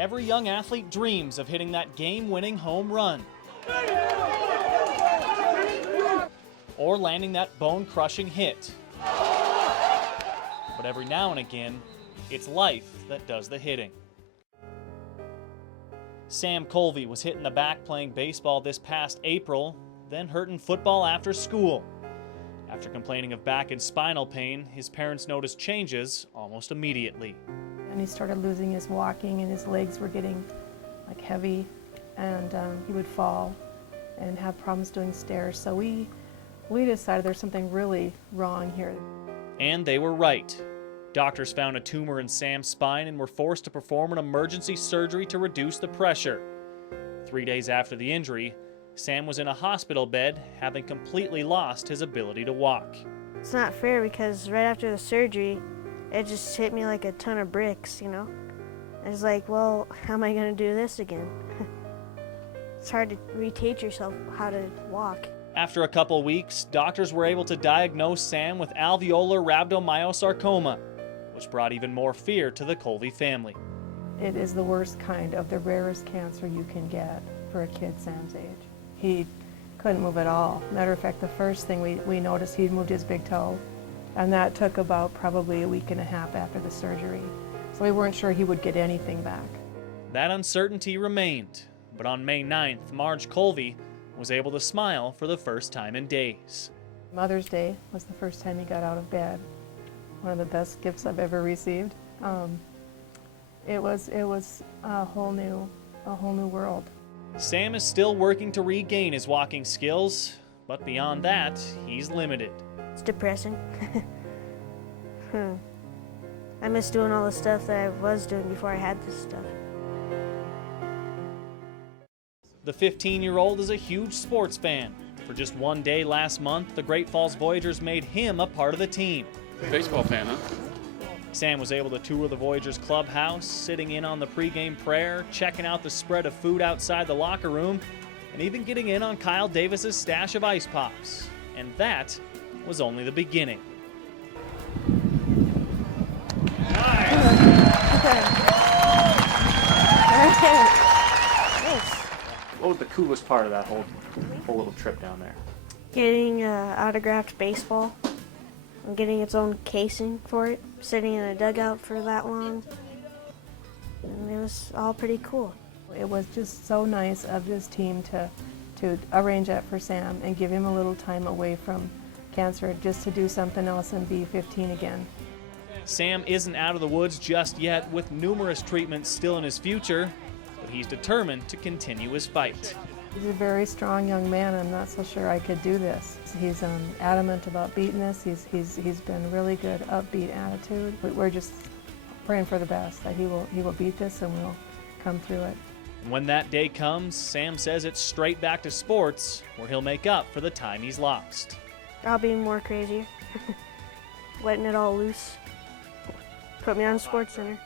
Every young athlete dreams of hitting that game-winning home run. Or landing that bone-crushing hit. But every now and again, it's life that does the hitting. Sam Kolve was hit in the back playing baseball this past April, then hurt in football after school. After complaining of back and spinal pain, his parents noticed changes almost immediately. And he started losing his walking, and his legs were getting heavy, and he would fall and have problems doing stairs. So we decided there's something really wrong here. And they were right. Doctors found a tumor in Sam's spine and were forced to perform an emergency surgery to reduce the pressure. 3 days after the injury, Sam was in a hospital bed, having completely lost his ability to walk. It's not fair because right after the surgery, it just hit me like a ton of bricks, you know? It's like, well, how am I going to do this again? It's hard to reteach yourself how to walk. After a couple weeks, doctors were able to diagnose Sam with alveolar rhabdomyosarcoma, which brought even more fear to the Kolve family. It is the worst kind of the rarest cancer you can get for a kid Sam's age. He couldn't move at all. Matter of fact, the first thing we noticed, he'd moved his big toe, and that took about probably a week and a half after the surgery. So we weren't sure he would get anything back. That uncertainty remained, but on May 9th, Marge Kolve was able to smile for the first time in days. Mother's Day was the first time he got out of bed. One of the best gifts I've ever received. It was a whole new world. Sam is still working to regain his walking skills, but beyond that, he's limited. It's depressing. I miss doing all the stuff that I was doing before I had this stuff. The 15-year-old is a huge sports fan. For just one day last month, the Great Falls Voyagers made him a part of the team. Baseball fan, huh? Sam was able to tour the Voyagers clubhouse, sitting in on the pregame prayer, checking out the spread of food outside the locker room, and even getting in on Kyle Davis's stash of ice pops. And that was only the beginning. What was the coolest part of that whole little trip down there? Getting autographed baseball and getting its own casing for it, sitting in a dugout for that long. And it was all pretty cool. It was just so nice of this team to arrange that for Sam and give him a little time away from cancer just to do something else and be 15 again. Sam isn't out of the woods just yet, with numerous treatments still in his future, but he's determined to continue his fight. He's a very strong young man. I'm not so sure I could do this. He's adamant about beating this. He's been really good, upbeat attitude. We're just praying for the best, that he will beat this and we'll come through it. And when that day comes, Sam says it's straight back to sports, where he'll make up for the time he's lost. I'll be more crazy, letting it all loose. Put me on SportsCenter.